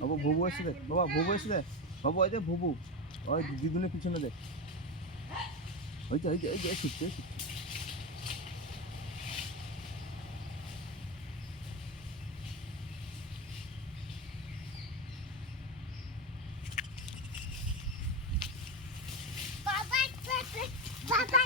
বাবু ভুবু এসে দেখ, বাবা ভুবু এসে দেখ, বাবু ওই দেখ ভুবু, ওই দিদুনের পিছনে দেখ, ওই যে এসেছে। বাবা